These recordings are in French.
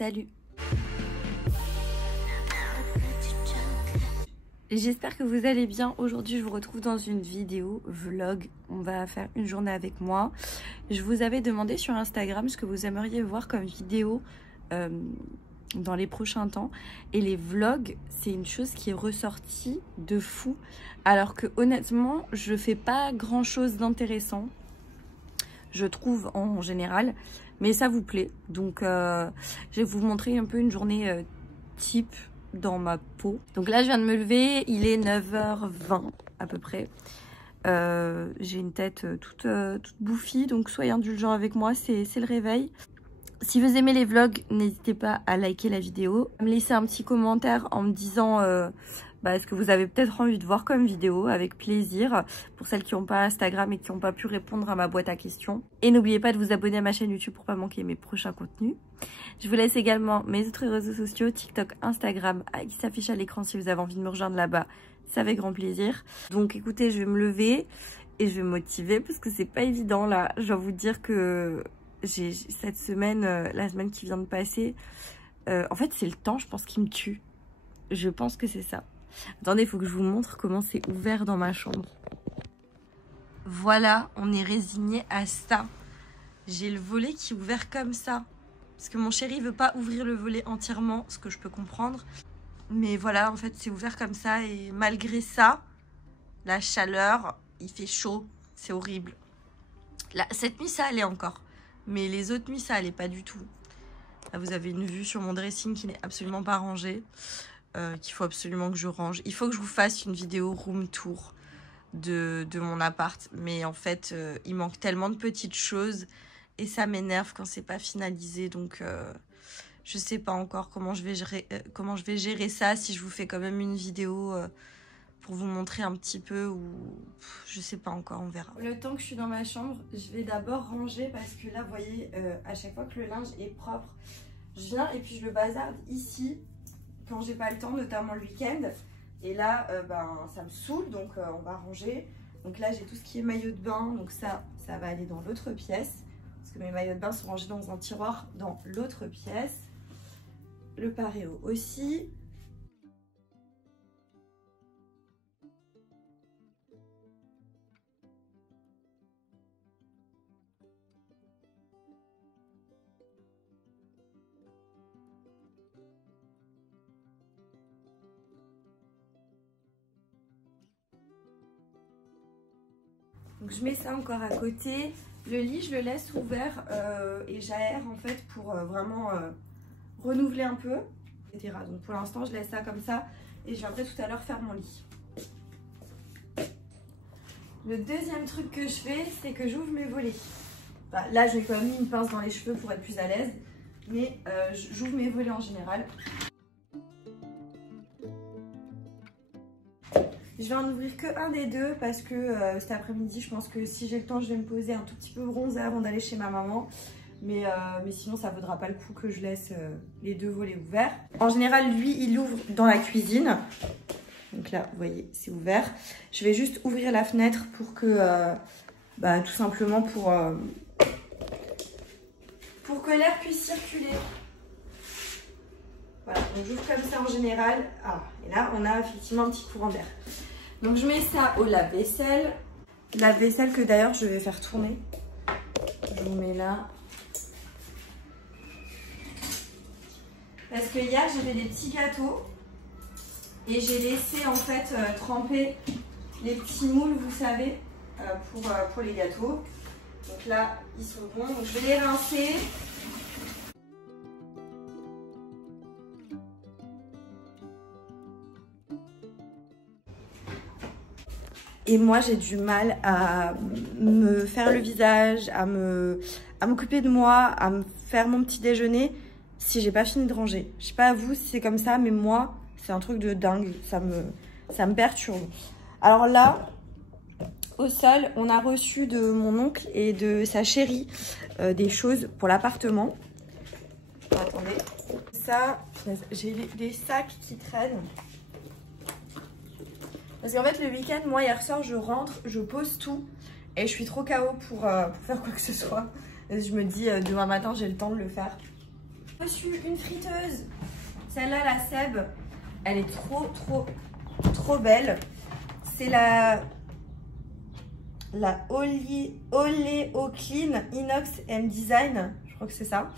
Salut! J'espère que vous allez bien. Aujourd'hui, je vous retrouve dans une vidéo vlog. On va faire une journée avec moi. Je vous avais demandé sur Instagram ce que vous aimeriez voir comme vidéo dans les prochains temps. Et les vlogs, c'est une chose qui est ressortie de fou. Alors que honnêtement, je fais pas grand chose d'intéressant, je trouve en général. Mais ça vous plaît. Donc, je vais vous montrer un peu une journée type dans ma peau. Donc là je viens de me lever, il est 9h20 à peu près. J'ai une tête toute bouffie, donc soyez indulgents avec moi, c'est le réveil. Si vous aimez les vlogs, n'hésitez pas à liker la vidéo, à me laisser un petit commentaire en me disant ce que vous avez peut-être envie de voir comme vidéo, avec plaisir, pour celles qui n'ont pas Instagram et qui n'ont pas pu répondre à ma boîte à questions. Et n'oubliez pas de vous abonner à ma chaîne YouTube pour pas manquer mes prochains contenus. Je vous laisse également mes autres réseaux sociaux, TikTok, Instagram, qui s'affichent à l'écran si vous avez envie de me rejoindre là-bas. C'est avec grand plaisir. Donc écoutez, je vais me lever et je vais me motiver parce que c'est pas évident là. Je dois vous dire que j'ai cette semaine, la semaine qui vient de passer, en fait c'est le temps je pense qui me tue. Je pense que c'est ça. Attendez, il faut que je vous montre comment c'est ouvert dans ma chambre. Voilà, on est résigné à ça. J'ai le volet qui est ouvert comme ça. Parce que mon chéri veut pas ouvrir le volet entièrement, ce que je peux comprendre. Mais voilà, en fait, c'est ouvert comme ça. Et malgré ça, la chaleur, il fait chaud. C'est horrible. Là, cette nuit, ça allait encore. Mais les autres nuits, ça allait pas du tout. Là, vous avez une vue sur mon dressing qui n'est absolument pas rangée. Qu'il faut absolument que je range. Il faut que je vous fasse une vidéo room tour de mon appart. Mais en fait, il manque tellement de petites choses. Et ça m'énerve quand c'est pas finalisé, donc je sais pas encore comment je vais gérer ça, si je vous fais quand même une vidéo pour vous montrer un petit peu, ou je sais pas encore, on verra. Le temps que je suis dans ma chambre, je vais d'abord ranger parce que là, vous voyez, à chaque fois que le linge est propre, je viens et puis je le bazarde ici quand j'ai pas le temps, notamment le week-end. Et là, ça me saoule, donc on va ranger. Donc là, j'ai tout ce qui est maillot de bain, donc ça va aller dans l'autre pièce. Parce que mes maillots de bain sont rangés dans un tiroir dans l'autre pièce. Le paréo aussi. Donc je mets ça encore à côté. Le lit, je le laisse ouvert et j'aère en fait pour vraiment renouveler un peu, etc. Donc pour l'instant, je laisse ça comme ça et je viendrai tout à l'heure faire mon lit. Le deuxième truc que je fais, c'est que j'ouvre mes volets. Enfin, là, j'ai quand même mis une pince dans les cheveux pour être plus à l'aise, mais j'ouvre mes volets en général. Je vais en ouvrir que un des deux parce que cet après-midi, je pense que si j'ai le temps, je vais me poser un tout petit peu bronzée avant d'aller chez ma maman. Mais sinon, ça ne vaudra pas le coup que je laisse les deux volets ouverts. En général, lui, il ouvre dans la cuisine. Donc là, vous voyez, c'est ouvert. Je vais juste ouvrir la fenêtre pour que, tout simplement pour que l'air puisse circuler. Voilà, donc j'ouvre comme ça en général. Ah, et là, on a effectivement un petit courant d'air. Donc je mets ça au lave-vaisselle. Lave-vaisselle que d'ailleurs je vais faire tourner. Je vous mets là. Parce que hier j'ai fait des petits gâteaux. Et j'ai laissé en fait tremper les petits moules, vous savez, pour les gâteaux. Donc là, ils sont bons. Donc je vais les rincer. Et moi, j'ai du mal à me faire le visage, à m'occuper de moi, à me faire mon petit déjeuner si j'ai pas fini de ranger. Je sais pas à vous si c'est comme ça, mais moi, c'est un truc de dingue. Ça me perturbe. Alors là, au sol, on a reçu de mon oncle et de sa chérie des choses pour l'appartement. Attendez. Ça, j'ai des sacs qui traînent. Parce qu'en fait, le week-end, moi, hier soir, je rentre, je pose tout. Et je suis trop KO pour faire quoi que ce soit. Et je me dis, demain matin, j'ai le temps de le faire. J'ai reçu une friteuse. Celle-là, la Seb, elle est trop belle. C'est la Oleoclean Inox M Design. Je crois que c'est ça.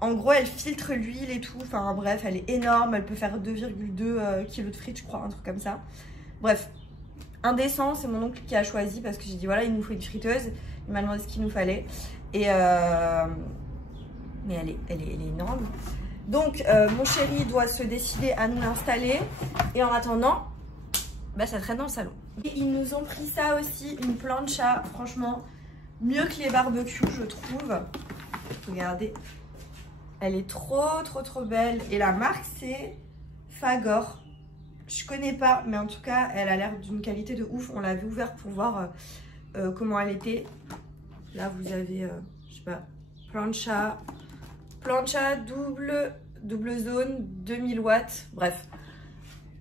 En gros, elle filtre l'huile et tout. Enfin bref, elle est énorme. Elle peut faire 2,2 kg de frites, je crois, un truc comme ça. Bref, indécent. C'est mon oncle qui a choisi parce que j'ai dit voilà, il nous faut une friteuse. Il m'a demandé ce qu'il nous fallait. Et mais elle est énorme. Donc, mon chéri doit se décider à nous l'installer. Et en attendant, bah, ça traîne dans le salon. Et ils nous ont pris ça aussi, une plancha. Franchement, mieux que les barbecues, je trouve. Regardez. Elle est trop belle. Et la marque, c'est Fagor. Je connais pas, mais en tout cas, elle a l'air d'une qualité de ouf. On l'avait ouvert pour voir comment elle était. Là, vous avez, je sais pas, plancha double zone, 2000 watts. Bref,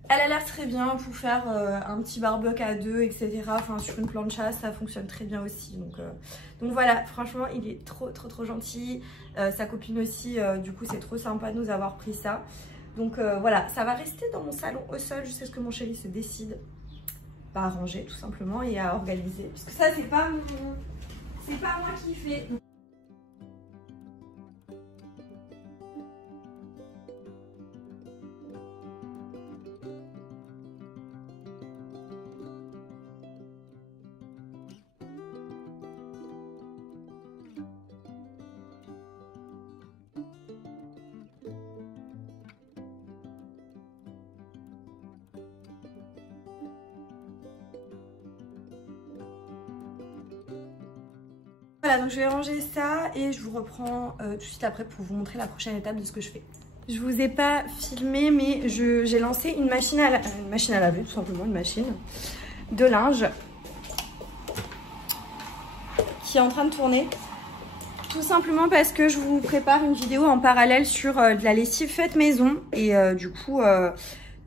elle a l'air très bien pour faire un petit barbecue à deux, etc. Enfin, sur une plancha, ça fonctionne très bien aussi. Donc voilà, franchement, il est trop gentil. Sa copine aussi, du coup, c'est trop sympa de nous avoir pris ça. Donc voilà, ça va rester dans mon salon au sol jusqu'à ce que mon chéri se décide à ranger tout simplement et à organiser. Parce que ça, c'est pas moi qui fais. Voilà, donc je vais ranger ça et je vous reprends tout de suite après pour vous montrer la prochaine étape de ce que je fais. Je vous ai pas filmé, mais j'ai lancé une machine à laver, tout simplement, une machine de linge qui est en train de tourner. Tout simplement parce que je vous prépare une vidéo en parallèle sur de la lessive faite maison. Et du coup,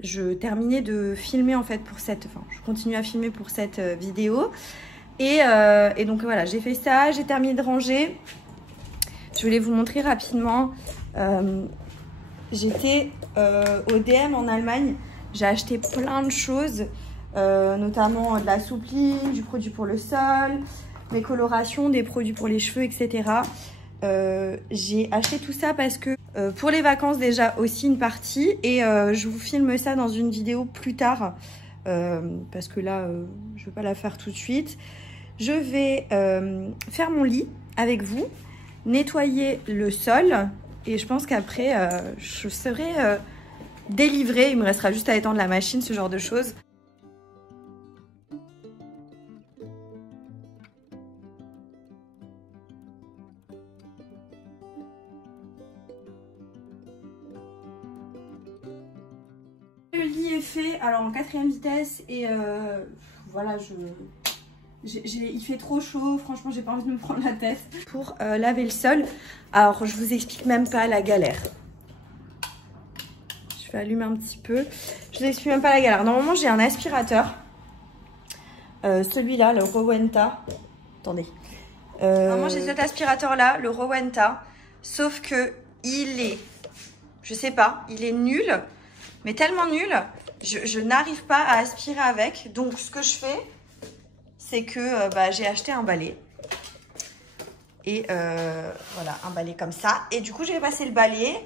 je terminais de filmer en fait pour cette... Enfin, je continue à filmer pour cette vidéo. Et donc voilà, j'ai fait ça, j'ai terminé de ranger. Je voulais vous montrer rapidement. J'étais au DM en Allemagne. J'ai acheté plein de choses, notamment de la soupline, du produit pour le sol, mes colorations, des produits pour les cheveux, etc. J'ai acheté tout ça parce que pour les vacances déjà aussi une partie. Et je vous filme ça dans une vidéo plus tard. Parce que là, je ne vais pas la faire tout de suite. Je vais faire mon lit avec vous, nettoyer le sol et je pense qu'après, je serai délivrée. Il me restera juste à étendre la machine, ce genre de choses. Le lit est fait, alors en 4e vitesse et voilà, il fait trop chaud, franchement j'ai pas envie de me prendre la tête. Pour laver le sol, alors je vous explique même pas la galère. Je vais allumer un petit peu. Je vous explique même pas la galère. Normalement j'ai un aspirateur. Celui-là, le Rowenta. Attendez. Normalement j'ai cet aspirateur là, le Rowenta. Sauf que il est, je sais pas, il est nul. Mais tellement nul, je n'arrive pas à aspirer avec. Donc ce que je fais, c'est que j'ai acheté un balai. Et voilà, un balai comme ça. Et du coup, je vais passer le balai,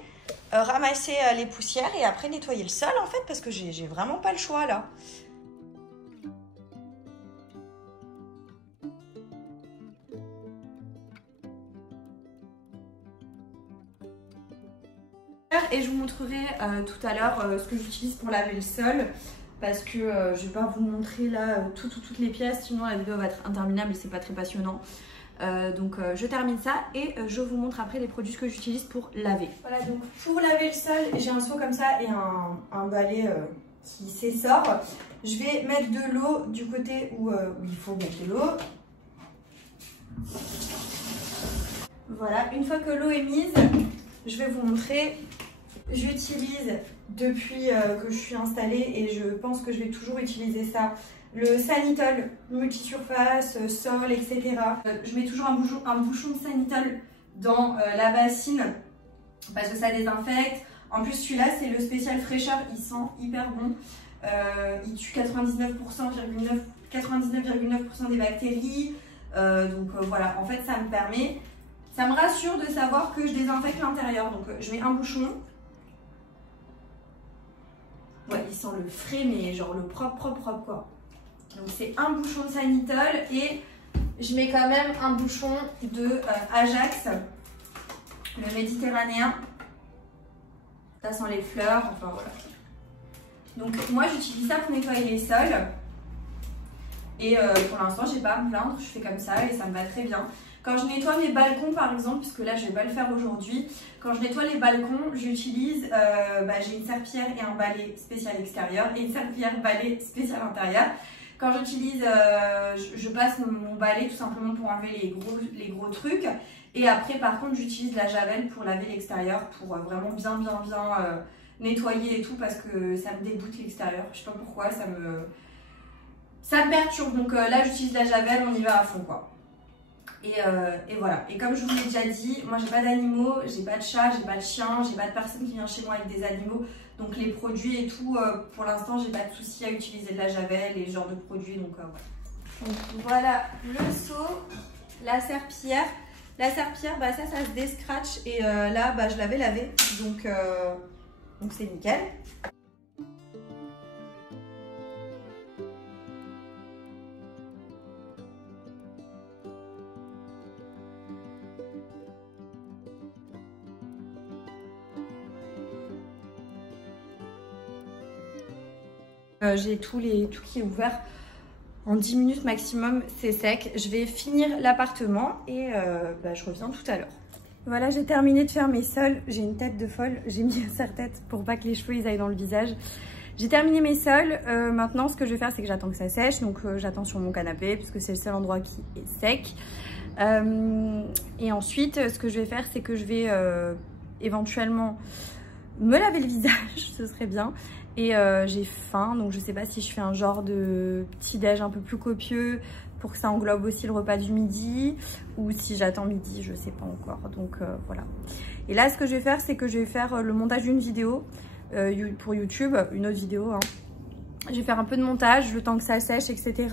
ramasser les poussières et après nettoyer le sol en fait. Parce que j'ai vraiment pas le choix là. Et je vous montrerai tout à l'heure ce que j'utilise pour laver le sol. Parce que je vais pas vous montrer là toutes les pièces, sinon la vidéo va être interminable et c'est pas très passionnant. Donc je termine ça et je vous montre après les produits que j'utilise pour laver. Voilà, donc pour laver le sol, j'ai un seau comme ça et un balai qui s'essore. Je vais mettre de l'eau du côté où il faut mettre de l'eau. Voilà, une fois que l'eau est mise, je vais vous montrer. J'utilise depuis que je suis installée et je pense que je vais toujours utiliser ça, le Sanitol multisurface, sol, etc. Je mets toujours un bouchon de Sanitol dans la bassine parce que ça désinfecte. En plus celui-là c'est le spécial fraîcheur, il sent hyper bon. Il tue 99,9% des bactéries. Voilà, en fait ça me rassure de savoir que je désinfecte l'intérieur. Donc je mets un bouchon. Ouais, il sent le frais, mais genre le propre quoi. Donc c'est un bouchon de Sanitol et je mets quand même un bouchon de Ajax, le méditerranéen. Ça sent les fleurs, enfin voilà. Donc moi j'utilise ça pour nettoyer les sols. Et pour l'instant j'ai pas à me plaindre, je fais comme ça et ça me va très bien. Quand je nettoie mes balcons par exemple, puisque là je vais pas le faire aujourd'hui, quand je nettoie les balcons, j'utilise, j'ai une serpillière et un balai spécial extérieur et une serpillière balai spécial intérieur. Quand j'utilise, je passe mon balai tout simplement pour enlever les gros trucs. Et après par contre j'utilise la javel pour laver l'extérieur, pour vraiment bien nettoyer et tout, parce que ça me dégoûte l'extérieur. Je sais pas pourquoi, ça me perturbe. Donc là j'utilise la javel, on y va à fond quoi. Et voilà. Et comme je vous l'ai déjà dit, moi j'ai pas d'animaux, j'ai pas de chat, j'ai pas de chien, j'ai pas de personne qui vient chez moi avec des animaux. Donc les produits et tout, pour l'instant j'ai pas de souci à utiliser de la javel et ce genre de produits. Donc voilà. Donc voilà le seau, la serpillière. La serpillière, ça se déscratch et là je l'avais lavé. Donc c'est nickel. J'ai tout qui est ouvert en 10 minutes maximum, c'est sec. Je vais finir l'appartement et je reviens tout à l'heure. Voilà, j'ai terminé de faire mes sols. J'ai une tête de folle, j'ai mis un serre-tête pour pas que les cheveux ils aillent dans le visage. J'ai terminé mes sols. Maintenant ce que je vais faire c'est que j'attends que ça sèche. Donc j'attends sur mon canapé puisque c'est le seul endroit qui est sec. Et ensuite ce que je vais faire c'est que je vais éventuellement me laver le visage, ce serait bien. Et j'ai faim, donc je sais pas si je fais un genre de petit déj un peu plus copieux pour que ça englobe aussi le repas du midi, ou si j'attends midi, je sais pas encore. Donc voilà. Et là ce que je vais faire c'est que je vais faire le montage d'une vidéo pour YouTube, une autre vidéo hein. Je vais faire un peu de montage le temps que ça sèche, etc.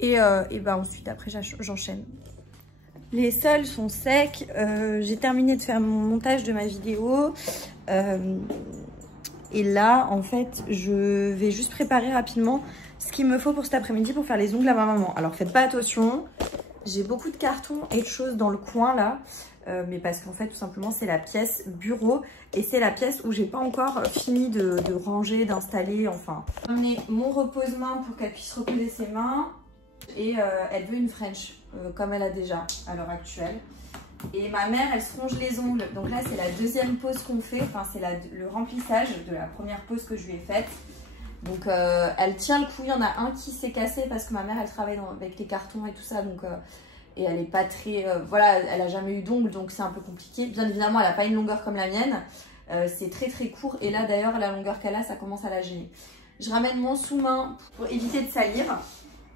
Et ensuite après j'enchaîne. Les sols sont secs, j'ai terminé de faire mon montage de ma vidéo. Et là, en fait, je vais juste préparer rapidement ce qu'il me faut pour cet après-midi pour faire les ongles à ma maman. Alors, faites pas attention. J'ai beaucoup de cartons et de choses dans le coin, là. Mais parce qu'en fait, tout simplement, c'est la pièce bureau. Et c'est la pièce où j'ai pas encore fini de ranger, d'installer, enfin. J'ai amené mon repose-main pour qu'elle puisse reposer ses mains. Et elle veut une French, comme elle a déjà à l'heure actuelle. Et ma mère, elle se ronge les ongles. Donc là, c'est la deuxième pause qu'on fait. Enfin, c'est le remplissage de la première pause que je lui ai faite. Donc, elle tient le coup. Il y en a un qui s'est cassé parce que ma mère, elle travaille avec les cartons et tout ça. Donc, et elle est pas très... voilà, elle a jamais eu d'ongles, donc c'est un peu compliqué. Bien évidemment, elle n'a pas une longueur comme la mienne. C'est très court. Et là, d'ailleurs, la longueur qu'elle a, ça commence à la gêner. Je ramène mon sous-main pour éviter de salir.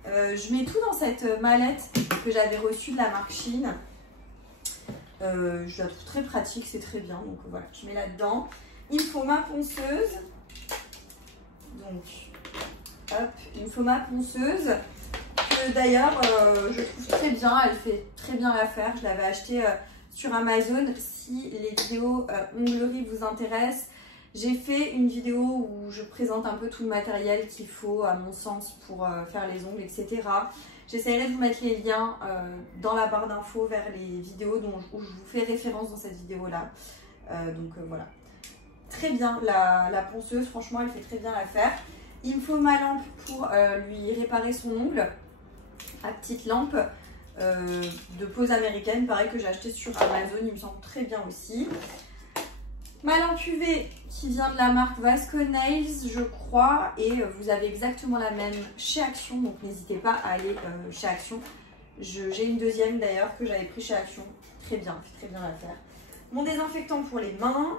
Je mets tout dans cette mallette que j'avais reçue de la marque Shein. Je la trouve très pratique, c'est très bien. Donc voilà, je mets là-dedans. Il me faut ma ponceuse. Donc, hop, il me faut ma ponceuse. Que d'ailleurs, je trouve très bien. Elle fait très bien l'affaire. Je l'avais achetée sur Amazon. Si les vidéos onglerie vous intéressent, j'ai fait une vidéo où je présente un peu tout le matériel qu'il faut, à mon sens, pour faire les ongles, etc. J'essaierai de vous mettre les liens dans la barre d'infos vers les vidéos où je vous fais référence dans cette vidéo-là. Voilà. Très bien, la ponceuse, franchement, elle fait très bien l'affaire. Il me faut ma lampe pour lui réparer son ongle. Ma petite lampe de pose américaine, pareil, que j'ai acheté sur Amazon, il me semble très bien aussi. Ma lampe UV qui vient de la marque Vasco Nails, je crois, et vous avez exactement la même chez Action, donc n'hésitez pas à aller chez Action. J'ai une deuxième d'ailleurs que j'avais pris chez Action, très bien l'affaire. Mon désinfectant pour les mains,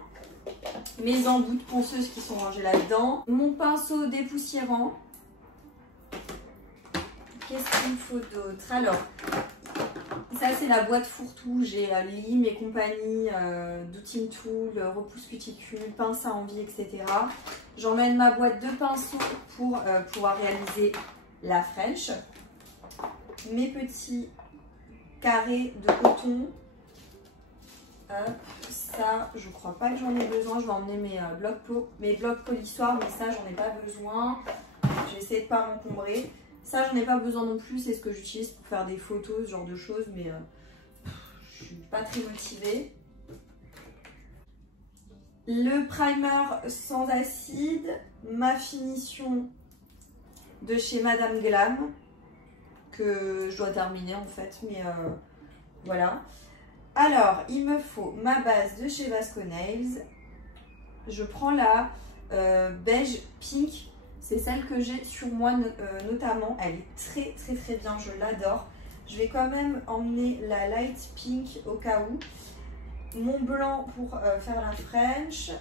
mes embouts de ponceuse qui sont rangés là-dedans, mon pinceau dépoussiérant. Qu'est-ce qu'il me faut d'autre? Alors, Ça c'est la boîte fourre-tout, j'ai lime et compagnie, Doutin Tool, repousse cuticule, pince à envie, etc. J'emmène ma boîte de pinceaux pour pouvoir réaliser la French. Mes petits carrés de coton. Hop, ça je crois pas que j'en ai besoin, je vais emmener mes blocs polissoirs, mais ça j'en ai pas besoin. J'ai essayé de pas m'encombrer. Ça, j'en ai pas besoin non plus, c'est ce que j'utilise pour faire des photos, ce genre de choses, mais je suis pas très motivée. Le primer sans acide, ma finition de chez Madame Glam, que je dois terminer en fait, mais voilà. Alors, il me faut ma base de chez Vasco Nails. Je prends la beige pink. C'est celle que j'ai sur moi notamment. Elle est très bien, je l'adore. Je vais quand même emmener la light pink au cas où. Mon blanc pour faire la French.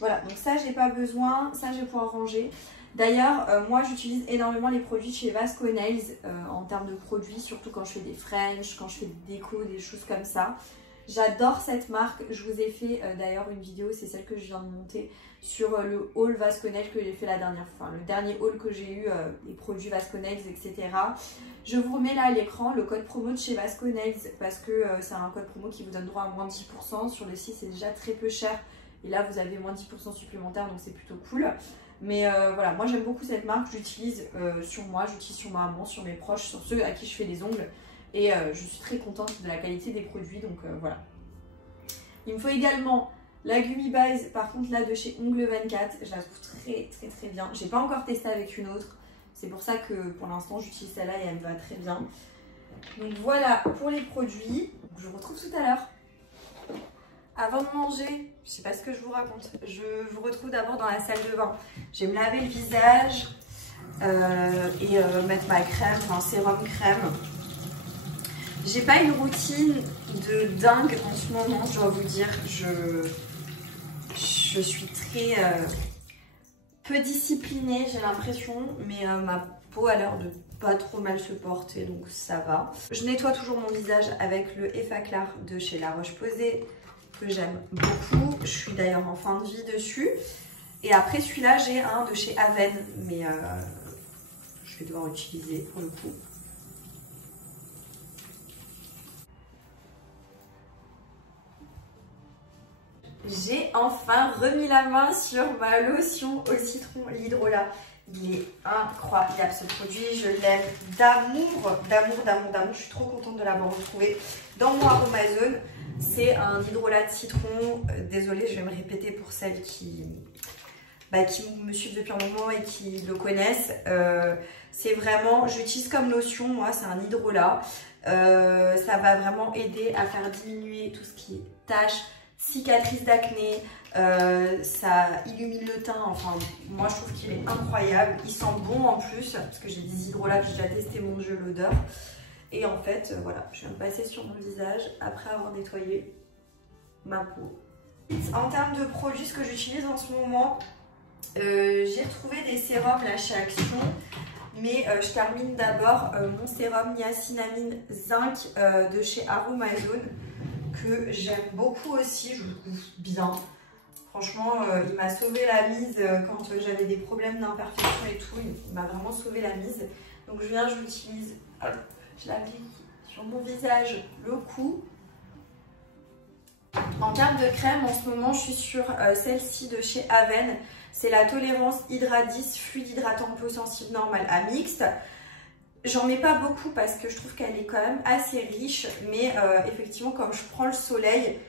Voilà, donc ça j'ai pas besoin, ça je vais pouvoir ranger. D'ailleurs, moi j'utilise énormément les produits chez Vasco Nails en termes de produits, surtout quand je fais des French, quand je fais des décos, des choses comme ça. J'adore cette marque, je vous ai fait d'ailleurs une vidéo, c'est celle que je viens de monter, sur le haul Vasco Nails que j'ai fait la dernière fois, le dernier haul que j'ai eu, les produits Vasco Nails, etc. Je vous remets là à l'écran le code promo de chez Vasco Nails parce que c'est un code promo qui vous donne droit à moins 10%. Sur le site, c'est déjà très peu cher et là vous avez moins 10% supplémentaire, donc c'est plutôt cool. Mais voilà, moi j'aime beaucoup cette marque, j'utilise sur moi, j'utilise sur ma maman, sur mes proches, sur ceux à qui je fais les ongles. Et je suis très contente de la qualité des produits, donc voilà. Il me faut également la Gummy Base, par contre là de chez Ongle 24, je la trouve très bien. J'ai pas encore testé avec une autre, c'est pour ça que pour l'instant j'utilise celle-là et elle me va très bien. Donc voilà pour les produits, je vous retrouve tout à l'heure. Avant de manger, je sais pas ce que je vous raconte, je vous retrouve d'abord dans la salle de bain. Je vais me laver le visage et mettre ma crème, enfin sérum crème. J'ai pas une routine de dingue en ce moment, je dois vous dire. Je suis très peu disciplinée, j'ai l'impression, mais ma peau a l'air de pas trop mal se porter, donc ça va. Je nettoie toujours mon visage avec le Effaclar de chez La Roche-Posay, que j'aime beaucoup. Je suis d'ailleurs en fin de vie dessus. Et après celui-là, j'ai un de chez Aven, mais je vais devoir utiliser pour le coup. J'ai enfin remis la main sur ma lotion au citron, l'Hydrolat. Il est incroyable ce produit, je l'aime d'amour. Je suis trop contente de l'avoir retrouvé dans mon Aromazone. C'est un Hydrolat de citron. Désolée, je vais me répéter pour celles qui me suivent depuis un moment et qui le connaissent. C'est vraiment, j'utilise comme lotion, moi c'est un Hydrolat. Ça va vraiment aider à faire diminuer tout ce qui est taches, cicatrices d'acné, ça illumine le teint, enfin moi je trouve qu'il est incroyable, il sent bon en plus parce que j'ai des hydrolats, j'ai déjà testé mon jeu l'odeur et en fait voilà, je viens de passer sur mon visage après avoir nettoyé ma peau. En termes de produits, ce que j'utilise en ce moment, j'ai retrouvé des sérums là chez Action, mais je termine d'abord mon sérum niacinamide zinc de chez Aromazone, que j'aime beaucoup aussi, je le trouve bien. Franchement, il m'a sauvé la mise quand j'avais des problèmes d'imperfection et tout. Il m'a vraiment sauvé la mise. Donc je viens, je l'utilise, je l'applique sur mon visage, le cou. En termes de crème, en ce moment, je suis sur celle-ci de chez Aven. C'est la Tolérance Hydra 10 fluide hydratant peau sensible normale à mixte. J'en mets pas beaucoup parce que je trouve qu'elle est quand même assez riche, mais effectivement comme je prends le soleil,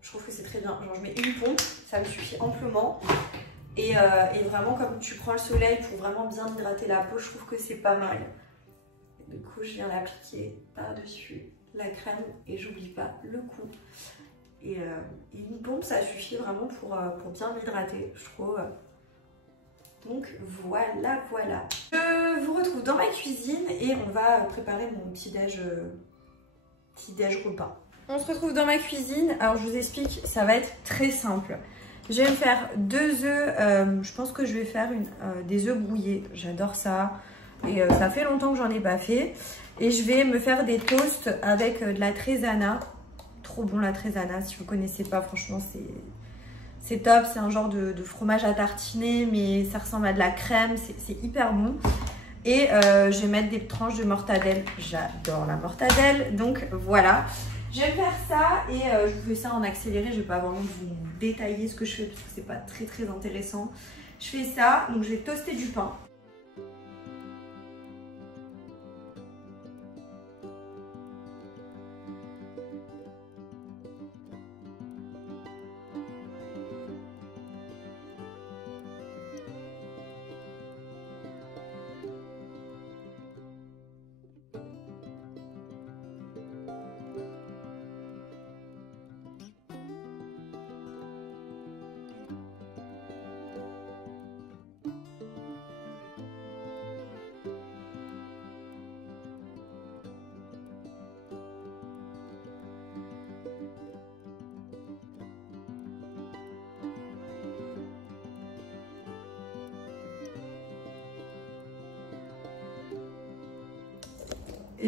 je trouve que c'est très bien. Genre je mets une pompe, ça me suffit amplement. Et vraiment comme tu prends le soleil pour vraiment bien hydrater la peau, je trouve que c'est pas mal. Du coup je viens l'appliquer par-dessus la crème et j'oublie pas le cou. Et une pompe ça suffit vraiment pour bien m'hydrater, je trouve. Donc voilà. Je vous retrouve dans ma cuisine et on va préparer mon petit-déj repas. On se retrouve dans ma cuisine. Alors je vous explique, ça va être très simple. Je vais me faire 2 œufs. Je pense que je vais faire des œufs brouillés. J'adore ça. Et ça fait longtemps que j'en ai pas fait. Et je vais me faire des toasts avec de la trésana. Trop bon la trésana, si vous connaissez pas, franchement c'est top. C'est un genre de fromage à tartiner, mais ça ressemble à de la crème, c'est hyper bon. Et je vais mettre des tranches de mortadelle. J'adore la mortadelle, donc voilà. Je vais faire ça et je vous fais ça en accéléré. Je vais pas vraiment vous détailler ce que je fais parce que c'est pas très intéressant. Je fais ça, donc je vais toaster du pain.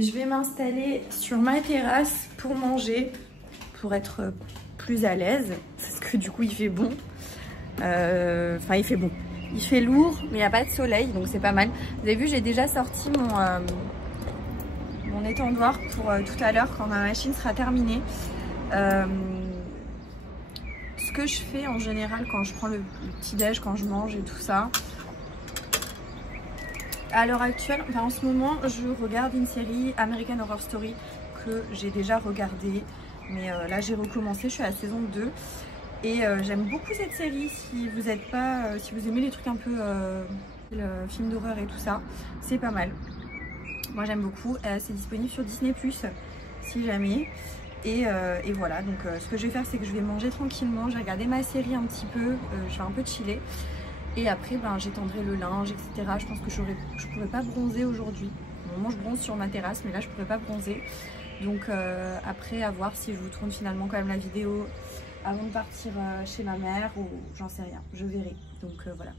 Je vais m'installer sur ma terrasse pour manger, pour être plus à l'aise, parce que du coup il fait bon. Enfin il fait bon. Il fait lourd, mais il n'y a pas de soleil, donc c'est pas mal. Vous avez vu, j'ai déjà sorti mon étendoir pour tout à l'heure, quand ma machine sera terminée. Ce que je fais en général quand je prends le petit-déj, quand je mange et tout ça, à l'heure actuelle, enfin en ce moment, je regarde une série American Horror Story que j'ai déjà regardée. Mais là j'ai recommencé, je suis à la saison 2. Et j'aime beaucoup cette série. Si vous êtes pas, si vous aimez les trucs un peu le film d'horreur et tout ça, c'est pas mal. Moi j'aime beaucoup. C'est disponible sur Disney+, si jamais. Et voilà, donc ce que je vais faire, c'est que je vais manger tranquillement. Je vais regarder ma série un petit peu, je vais un peu chiller. Et après, ben, j'étendrai le linge, etc. Je pense que je pourrais pas bronzer aujourd'hui. Normalement, je bronze sur ma terrasse, mais là, je pourrais pas bronzer. Donc après, à voir si je vous tourne finalement quand même la vidéo avant de partir chez ma mère ou j'en sais rien. Je verrai. Donc voilà.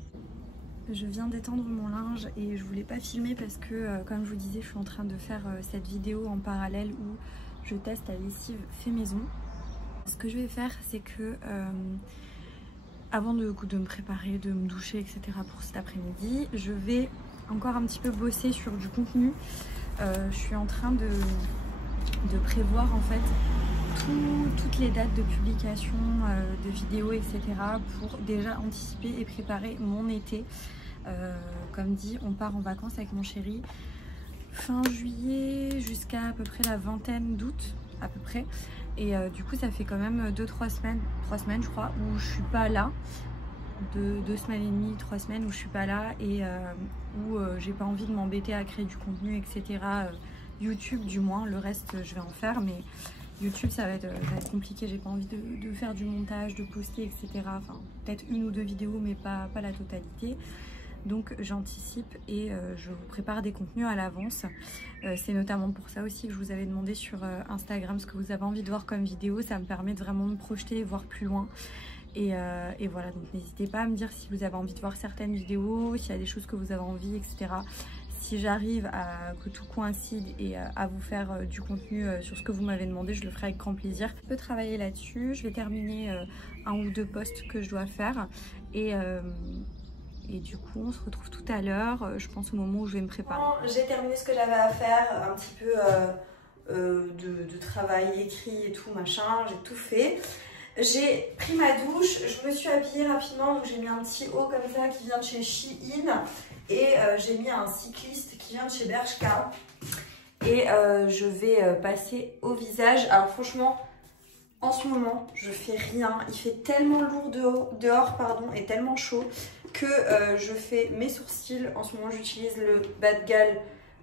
Je viens d'étendre mon linge et je voulais pas filmer parce que, comme je vous disais, je suis en train de faire cette vidéo en parallèle où je teste la lessive fait maison. Ce que je vais faire, c'est que avant de me préparer, de me doucher, etc. pour cet après-midi, je vais encore un petit peu bosser sur du contenu. Je suis en train de prévoir en fait toutes les dates de publication de vidéos, etc. pour déjà anticiper et préparer mon été. Comme dit, on part en vacances avec mon chéri fin juillet jusqu'à à peu près la vingtaine d'août à peu près. Et du coup ça fait quand même 3 semaines je crois où je suis pas là, 2 semaines et demie, 3 semaines où je suis pas là et où j'ai pas envie de m'embêter à créer du contenu, etc. YouTube du moins, le reste je vais en faire, mais YouTube ça va être compliqué, j'ai pas envie de faire du montage, de poster, etc. Enfin peut-être 1 ou 2 vidéos mais pas la totalité. Donc j'anticipe et je vous prépare des contenus à l'avance. C'est notamment pour ça aussi que je vous avais demandé sur Instagram ce que vous avez envie de voir comme vidéo. Ça me permet de vraiment me projeter et voir plus loin. Et voilà, donc n'hésitez pas à me dire si vous avez envie de voir certaines vidéos, s'il y a des choses que vous avez envie, etc. Si j'arrive à que tout coïncide et à vous faire du contenu sur ce que vous m'avez demandé, je le ferai avec grand plaisir. Je peux travailler là-dessus. Je vais terminer 1 ou 2 posts que je dois faire. Et du coup, on se retrouve tout à l'heure, je pense au moment où je vais me préparer. J'ai terminé ce que j'avais à faire, un petit peu de travail écrit et tout, machin, j'ai tout fait. J'ai pris ma douche, je me suis habillée rapidement, donc j'ai mis un petit haut comme ça qui vient de chez Shein. Et j'ai mis un cycliste qui vient de chez Bershka. Et je vais passer au visage. Alors franchement, en ce moment, je fais rien. Il fait tellement lourd dehors et tellement chaud que je fais mes sourcils. En ce moment, j'utilise le Bad Gal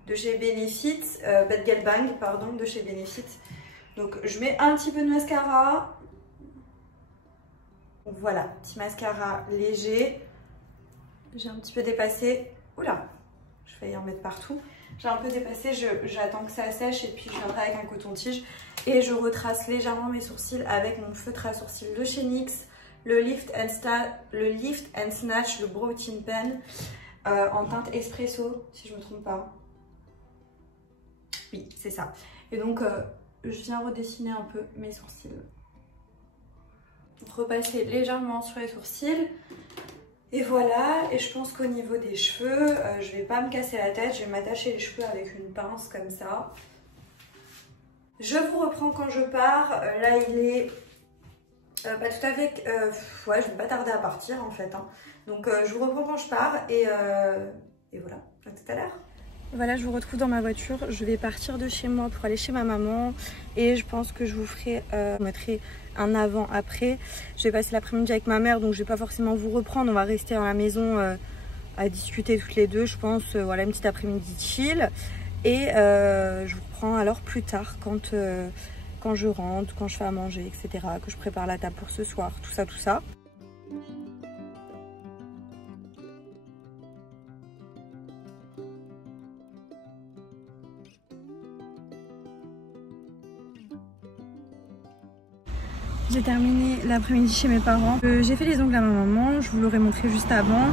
de chez Benefit, Bad Gal Bang, pardon, de chez Benefit. Donc, je mets un petit peu de mascara. Voilà, petit mascara léger. J'ai un petit peu dépassé. Oula, je vais y en mettre partout. J'ai un peu dépassé, j'attends que ça sèche et puis je viendrai avec un coton-tige. Et je retrace légèrement mes sourcils avec mon feutre à sourcils de chez NYX. Le Lift and Snatch, le Brow Tint Pen. en teinte espresso, si je me trompe pas. Oui, c'est ça. Et donc, je viens redessiner un peu mes sourcils. Repasser légèrement sur les sourcils. Et voilà, et je pense qu'au niveau des cheveux, je vais pas me casser la tête, je vais m'attacher les cheveux avec une pince comme ça. Je vous reprends quand je pars. Là, il est pas tout à fait... ouais, je vais pas tarder à partir en fait. Hein. Donc, je vous reprends quand je pars et voilà, à tout à l'heure. Voilà, je vous retrouve dans ma voiture. Je vais partir de chez moi pour aller chez ma maman. Et je pense que je vous ferai, mettrai un avant-après. Je vais passer l'après-midi avec ma mère, donc je vais pas forcément vous reprendre. On va rester à la maison à discuter toutes les deux, je pense. Voilà, une petite après-midi chill. Et je vous reprends alors plus tard quand je rentre, quand je fais à manger, etc. Que je prépare la table pour ce soir, tout ça, tout ça. J'ai terminé l'après-midi chez mes parents. J'ai fait les ongles à ma maman, je vous l'aurais montré juste avant.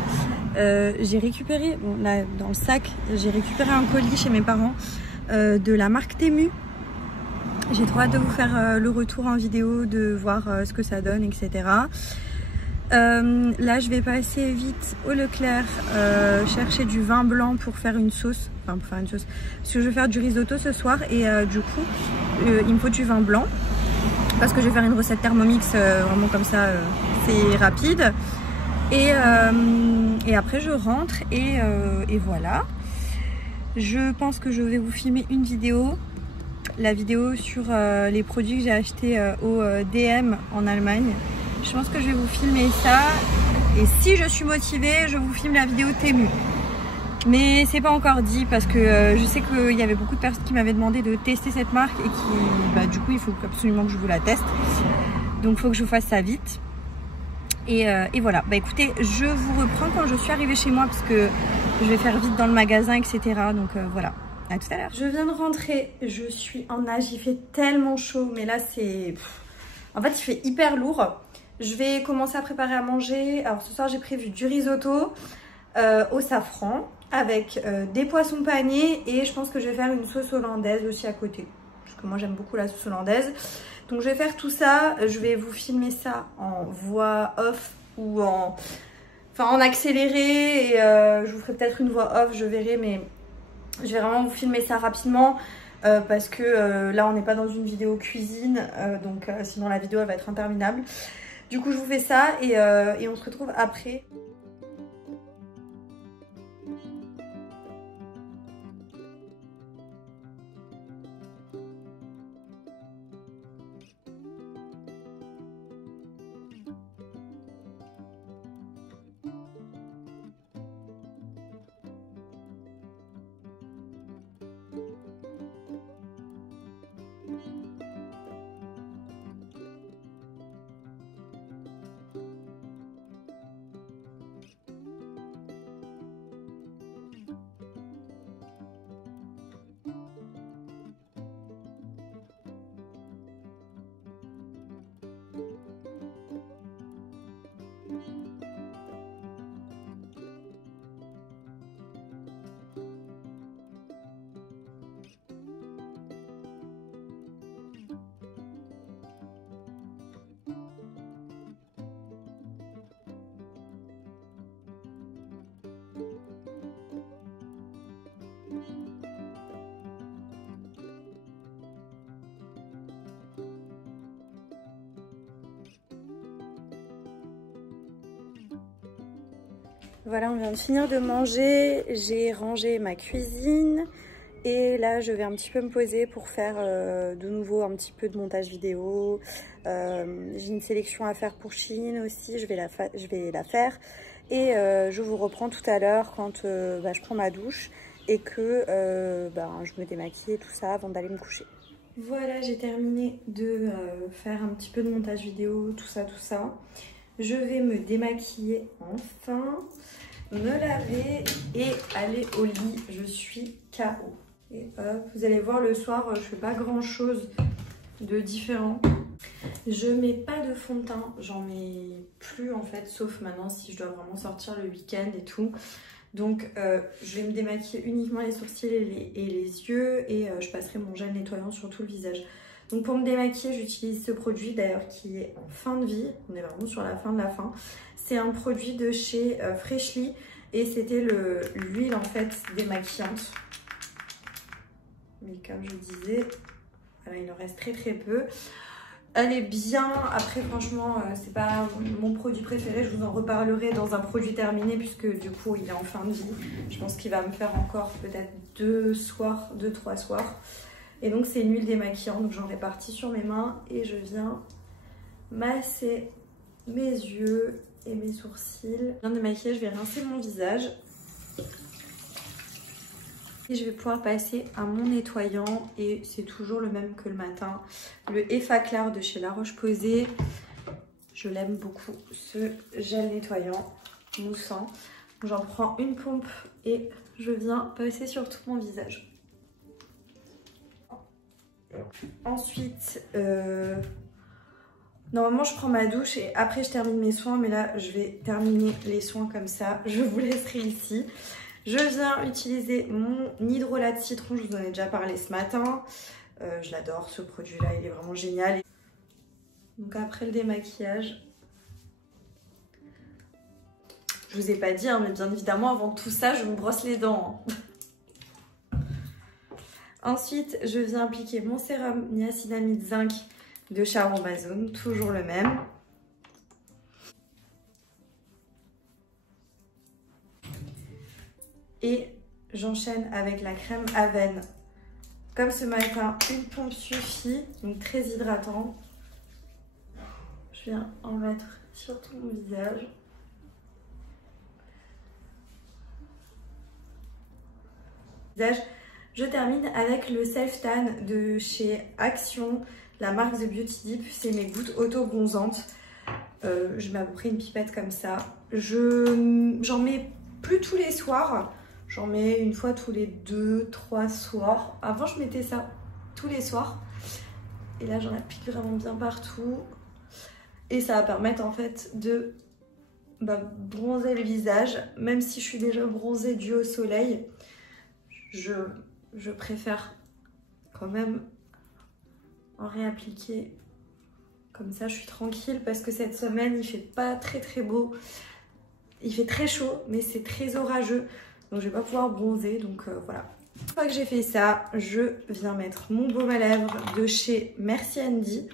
J'ai récupéré, bon là dans le sac, j'ai récupéré un colis chez mes parents de la marque Temu. J'ai trop hâte de vous faire le retour en vidéo, de voir ce que ça donne, etc. Là je vais passer vite au Leclerc chercher du vin blanc pour faire une sauce. Enfin pour faire une sauce. Parce que je vais faire du risotto ce soir et du coup il me faut du vin blanc. Parce que je vais faire une recette Thermomix vraiment comme ça, c'est rapide. Et après je rentre et voilà. Je pense que je vais vous filmer une vidéo. La vidéo sur les produits que j'ai achetés au DM en Allemagne. Je pense que je vais vous filmer ça. Et si je suis motivée, je vous filme la vidéo Temu. Mais c'est pas encore dit parce que je sais qu'il y avait beaucoup de personnes qui m'avaient demandé de tester cette marque et qui, du coup, il faut absolument que je vous la teste. Donc, il faut que je fasse ça vite. Et voilà. Bah écoutez, je vous reprends quand je suis arrivée chez moi parce que je vais faire vite dans le magasin, etc. Donc voilà. À tout à l'heure. Je viens de rentrer. Je suis en nage. Il fait tellement chaud, mais là c'est... En fait, il fait hyper lourd. Je vais commencer à préparer à manger. Alors ce soir, j'ai prévu du risotto au safran, avec des poissons panés et je pense que je vais faire une sauce hollandaise aussi à côté. Parce que moi j'aime beaucoup la sauce hollandaise. Donc je vais faire tout ça. Je vais vous filmer ça en voix off ou en accéléré. Et je vous ferai peut-être une voix off, je verrai. Mais je vais vraiment vous filmer ça rapidement. Parce que là on n'est pas dans une vidéo cuisine. Donc sinon la vidéo elle va être interminable. Du coup je vous fais ça et on se retrouve après. Voilà, on vient de finir de manger, j'ai rangé ma cuisine et là je vais un petit peu me poser pour faire de nouveau un petit peu de montage vidéo. J'ai une sélection à faire pour Shein aussi, je vais la faire et je vous reprends tout à l'heure quand je prends ma douche et que je me démaquille et tout ça avant d'aller me coucher. Voilà, j'ai terminé de faire un petit peu de montage vidéo, tout ça. Je vais me démaquiller enfin, me laver et aller au lit. Je suis KO. Et hop, vous allez voir le soir, je fais pas grand chose de différent. Je mets pas de fond de teint, j'en mets plus en fait, sauf maintenant si je dois vraiment sortir le week-end et tout. Donc je vais me démaquiller uniquement les sourcils et les yeux et je passerai mon gel nettoyant sur tout le visage. Donc pour me démaquiller, j'utilise ce produit d'ailleurs qui est en fin de vie. On est vraiment sur la fin de la fin. C'est un produit de chez Freshly et c'était l'huile en fait démaquillante. Mais comme je disais, voilà, il en reste très peu. Elle est bien. Après franchement, c'est pas mon produit préféré. Je vous en reparlerai dans un produit terminé puisque du coup il est en fin de vie. Je pense qu'il va me faire encore peut-être 2-3 soirs. Et donc c'est une huile démaquillante, donc j'en répartis sur mes mains et je viens masser mes yeux et mes sourcils. Je viens de démaquiller, je vais rincer mon visage. Et je vais pouvoir passer à mon nettoyant et c'est toujours le même que le matin. Le Effaclar de chez La Roche-Posay. Je l'aime beaucoup, ce gel nettoyant moussant. J'en prends une pompe et je viens passer sur tout mon visage. Ensuite, normalement je prends ma douche et après je termine mes soins, mais là je vais terminer les soins comme ça. Je vous laisserai ici. Je viens utiliser mon hydrolat de citron, je vous en ai déjà parlé ce matin. Je l'adore ce produit là, il est vraiment génial. Donc après le démaquillage, je vous ai pas dit, hein, mais bien évidemment avant tout ça je me brosse les dents. Ensuite, je viens appliquer mon sérum niacinamide zinc de chez Aromazone, toujours le même. Et j'enchaîne avec la crème Avène. Comme ce matin, une pompe suffit, donc très hydratant. Je viens en mettre sur tout mon visage. Je termine avec le Self Tan de chez Action, la marque The Beauty Dip. C'est mes gouttes auto-bronzantes. Je mets à peu près une pipette comme ça. J'en mets plus tous les soirs. J'en mets une fois tous les 2-3 soirs. Avant, je mettais ça tous les soirs. Et là, j'en applique vraiment bien partout. Et ça va permettre en fait de bronzer le visage. Même si je suis déjà bronzée dû au soleil, je préfère quand même en réappliquer. Comme ça, je suis tranquille parce que cette semaine, il fait pas très beau. Il fait très chaud, mais c'est très orageux. Donc, je vais pas pouvoir bronzer. Donc, voilà. Une fois que j'ai fait ça, je viens mettre mon baume à lèvres de chez Merci Andy.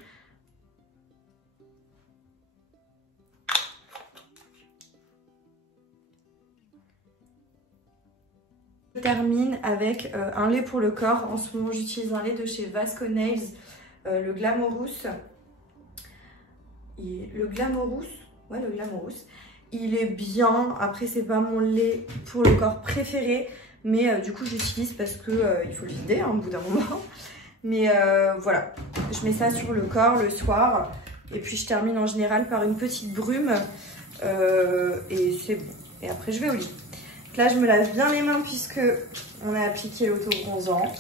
Je termine avec un lait pour le corps. En ce moment, j'utilise un lait de chez Vasco Nails, le Glamorous. Le Glamorous, il est bien. Après, c'est pas mon lait pour le corps préféré, mais du coup, j'utilise parce que il faut le vider hein, au bout d'un moment. Mais voilà, je mets ça sur le corps le soir, et puis je termine en général par une petite brume, et c'est bon. Et après, je vais au lit. Là, je me lave bien les mains puisque on a appliqué l'auto-bronzant.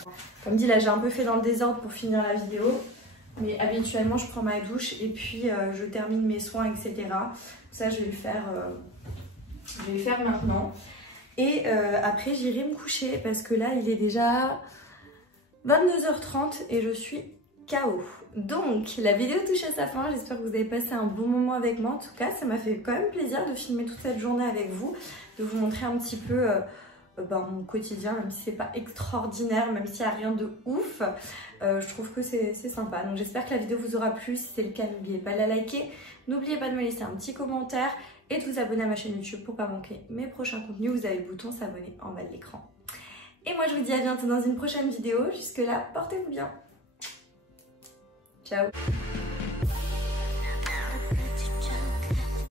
Comme dit, là, j'ai un peu fait dans le désordre pour finir la vidéo. Mais habituellement, je prends ma douche et puis je termine mes soins, etc. Ça, je vais le faire maintenant. Et après, j'irai me coucher parce que là, il est déjà 22h30 et je suis KO. Donc, la vidéo touche à sa fin. J'espère que vous avez passé un bon moment avec moi. En tout cas, ça m'a fait quand même plaisir de filmer toute cette journée avec vous, de vous montrer un petit peu mon quotidien, même si c'est pas extraordinaire, même s'il n'y a rien de ouf. Je trouve que c'est sympa. Donc, j'espère que la vidéo vous aura plu. Si c'est le cas, n'oubliez pas de la liker. N'oubliez pas de me laisser un petit commentaire et de vous abonner à ma chaîne YouTube pour ne pas manquer mes prochains contenus. Vous avez le bouton s'abonner en bas de l'écran. Et moi, je vous dis à bientôt dans une prochaine vidéo. Jusque là, portez-vous bien. Ciao.